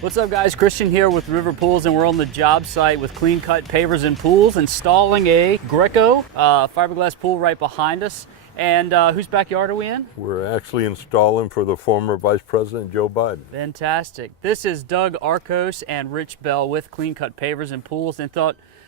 What's up, guys? Christian here with River Pools, and we're on the job site with Clean Cut Pavers and Pools, installing a Greco fiberglass pool right behind us. And whose backyard are we in? We're actually installing for the former Vice President Joe Biden. Fantastic. This is Doug Arcos and Rich Bell with Clean Cut Pavers and Pools, and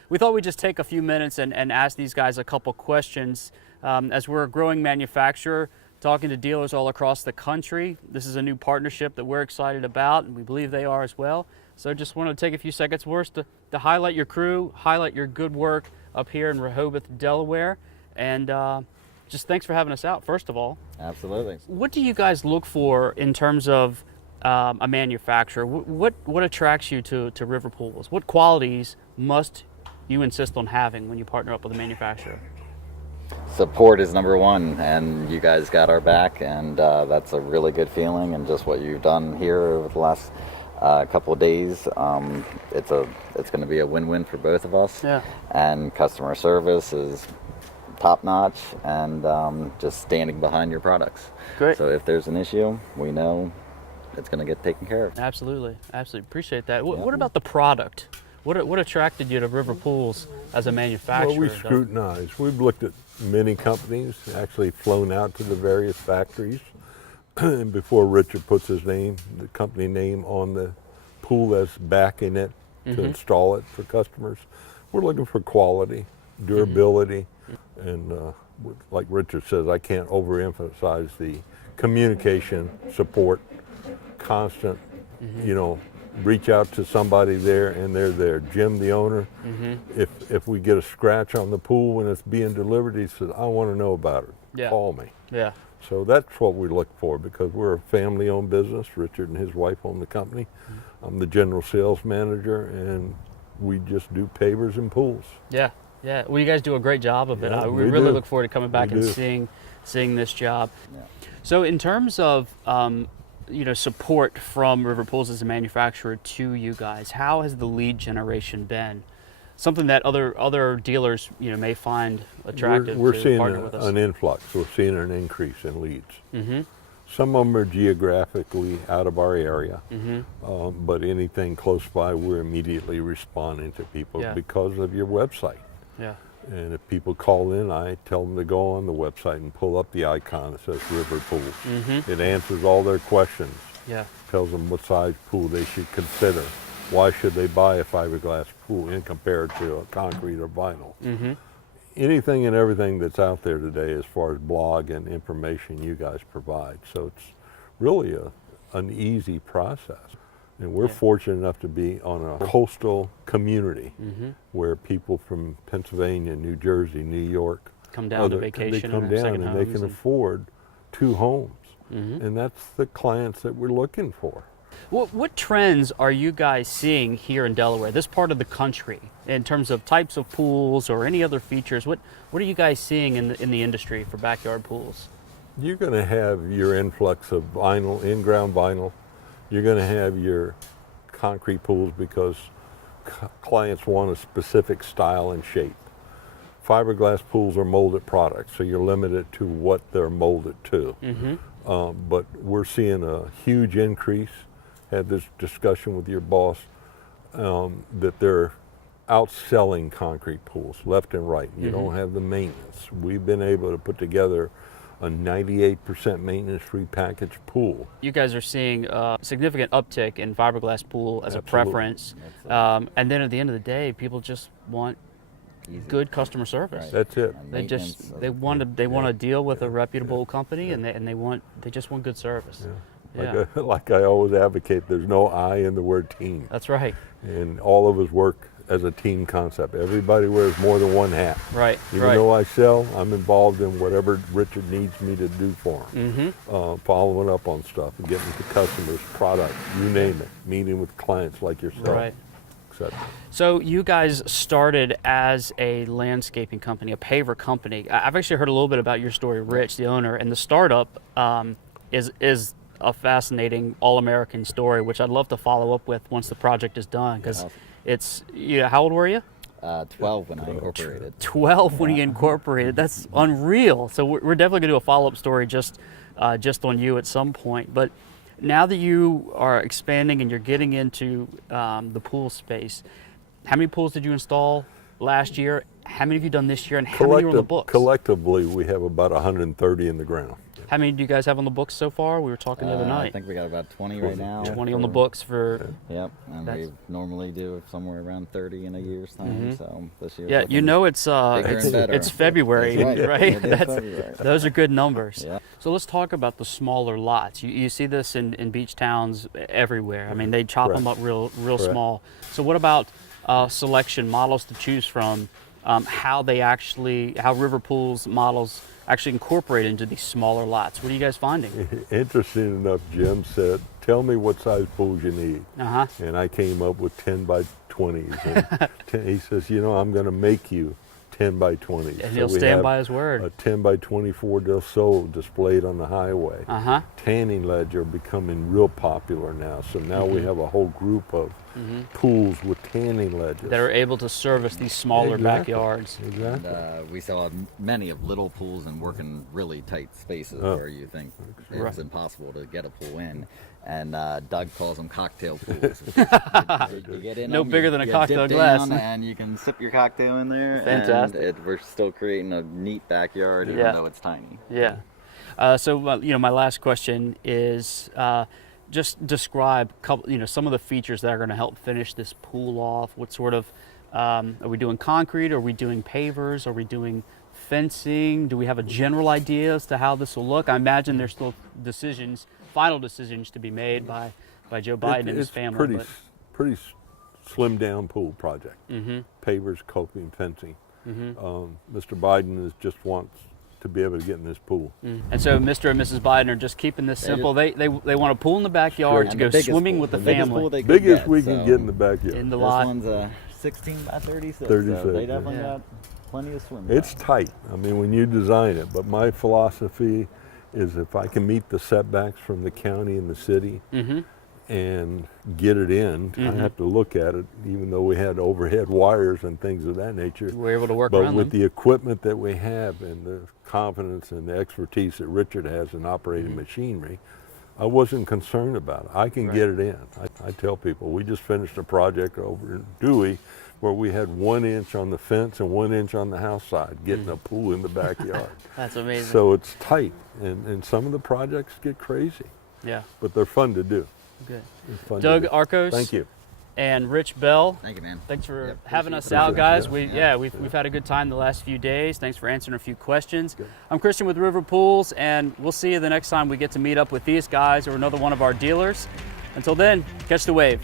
we thought we'd just take a few minutes and ask these guys a couple questions. As we're a growing manufacturer, talking to dealers all across the country. This is a new partnership that we're excited about, and we believe they are as well. So just want to take a few seconds for us to highlight your crew, highlight your good work up here in Rehoboth, Delaware, and just thanks for having us out, first of all. Absolutely. What do you guys look for in terms of a manufacturer? What attracts you to River Pools? What qualities must you insist on having when you partner up with a manufacturer? Support is number one, and you guys got our back, and that's a really good feeling. And just what you've done here over the last couple of days, it's going to be a win-win for both of us. Yeah. And customer service is top-notch, and just standing behind your products. Great. So if there's an issue, we know it's going to get taken care of. Absolutely, absolutely. Appreciate that. What about the product? What attracted you to River Pools as a manufacturer? Well, we scrutinized. We've looked at many companies, actually flown out to the various factories. And before Richard puts his name, the company name on the pool that's backing it to install it for customers, we're looking for quality, durability, and like Richard says, I can't overemphasize the communication, support, constant, reach out to somebody there and they're there. Jim, the owner, if we get a scratch on the pool when it's being delivered, he says, I want to know about it. Yeah. Call me. Yeah. So that's what we look for, because we're a family-owned business. Richard and his wife own the company. I'm the general sales manager, and we just do pavers and pools. Yeah. Yeah. Well, you guys do a great job of it. Yeah, We we really do. look forward to coming back We and do. seeing this job. Yeah. So in terms of support from River Pools as a manufacturer to you guys, how has the lead generation been? Something that other dealers may find attractive. We're to seeing partner with us. an influx. We're seeing an increase in leads. Some of them are geographically out of our area, but anything close by, we're immediately responding to people because of your website. Yeah. And if people call in, I tell them to go on the website and pull up the icon that says River Pools. It answers all their questions. Yeah. Tells them what size pool they should consider. Why should they buy a fiberglass pool in compared to a concrete or vinyl? Anything and everything that's out there today as far as blog and information you guys provide. So it's really an easy process. And we're fortunate enough to be on a coastal community where people from Pennsylvania, New Jersey, New York Come down to vacation. They come down and they can afford 2 homes. And that's the clients that we're looking for. What trends are you guys seeing here in Delaware, this part of the country, in terms of types of pools or any other features? What are you guys seeing in the industry for backyard pools? You're going to have your influx of vinyl, in-ground vinyl. You're going to have your concrete pools because clients want a specific style and shape. Fiberglass pools are molded products, so you're limited to what they're molded to. But we're seeing a huge increase. Had this discussion with your boss that they're outselling concrete pools left and right. You don't have the maintenance. We've been able to put together a 98% maintenance-free package pool. You guys are seeing a significant uptick in fiberglass pool as a preference, and then at the end of the day, people just want good customer service. Right. That's it. And they want to deal with a reputable company, and they just want good service. Like I always advocate, there's no I in the word team. That's right. And all of us work as a team concept. Everybody wears more than one hat. Right. Even though I sell, I'm involved in whatever Richard needs me to do for him. Following up on stuff and getting to customers, products, you name it. Meeting with clients like yourself. Right. etc. So you guys started as a landscaping company, a paver company. I've actually heard a little bit about your story, Rich, the owner, and the startup is a fascinating all-American story, which I'd love to follow up with once the project is done, because it's, how old were you? 12 when I incorporated. 12 when you incorporated. That's unreal. So we're definitely going to do a follow-up story just on you at some point. But now that you are expanding and you're getting into the pool space, how many pools did you install last year? How many have you done this year, and how many are on the books? Collectively, we have about 130 in the ground. How many do you guys have on the books so far? We were talking the other night. I think we got about 20 right now. 20 on the books for. Yep, and we normally do somewhere around 30 in a year's time. So this year. Yeah, you know it's February, That's right. right? It is February. Those are good numbers. Yeah. So let's talk about the smaller lots. You see this in beach towns everywhere. I mean, they chop them up real small. So what about selection models to choose from? How river pools models actually incorporate into these smaller lots. What are you guys finding? Interesting enough, Jim said, tell me what size pools you need. Uh-huh. And I came up with 10 by 20s. And he says, you know, I'm going to make you 10 by 20s. And he'll stand by his word. A 10 by 24 del Sol displayed on the highway. Uh-huh. Tanning ledge are becoming real popular now. So now we have a whole group of pools with tanning ledges. That are able to service these smaller backyards. Exactly. And, we saw many of little pools and work in really tight spaces where you think it's impossible to get a pool in. And Doug calls them cocktail pools. You get in No them, bigger than a you cocktail dip glass. down and you can sip your cocktail in there. Fantastic. And we're still creating a neat backyard, even though it's tiny. Yeah. So my last question is just describe some of the features that are going to help finish this pool off. What sort of are we doing concrete? Are we doing pavers? Are we doing fencing? Do we have a general idea as to how this will look? I imagine there's still final decisions to be made by Joe Biden and his family. It's pretty slimmed down pool project. Pavers, coping, fencing. Mr. Biden just wants to be able to get in this pool. And so Mr. and Mrs. Biden are just keeping this simple. They want a pool in the backyard to go swimming with the family. Biggest we can get in the backyard. In the lot. This one's a 16 by 36. 36, So they definitely got plenty of swim. It's tight. I mean, when you design it, but my philosophy is if I can meet the setbacks from the county and the city and get it in, I have to look at it, even though we had overhead wires and things of that nature. We're able to work but around with them. the equipment that we have and the confidence and the expertise that Richard has in operating machinery, I wasn't concerned about it. I can get it in. I tell people, we just finished a project over in Dewey where we had 1 inch on the fence and 1 inch on the house side, getting a pool in the backyard. That's amazing. So it's tight, and some of the projects get crazy. Yeah. But they're fun to do. Good. It's fun Doug to do. Arcos. Thank you. And Rich Bell. Thank you, man. Thanks for Yep, having us appreciate out, it. guys. Yeah. We've had a good time the last few days. Thanks for answering a few questions. I'm Christian with River Pools, and we'll see you the next time we get to meet up with these guys or another one of our dealers. Until then, catch the wave.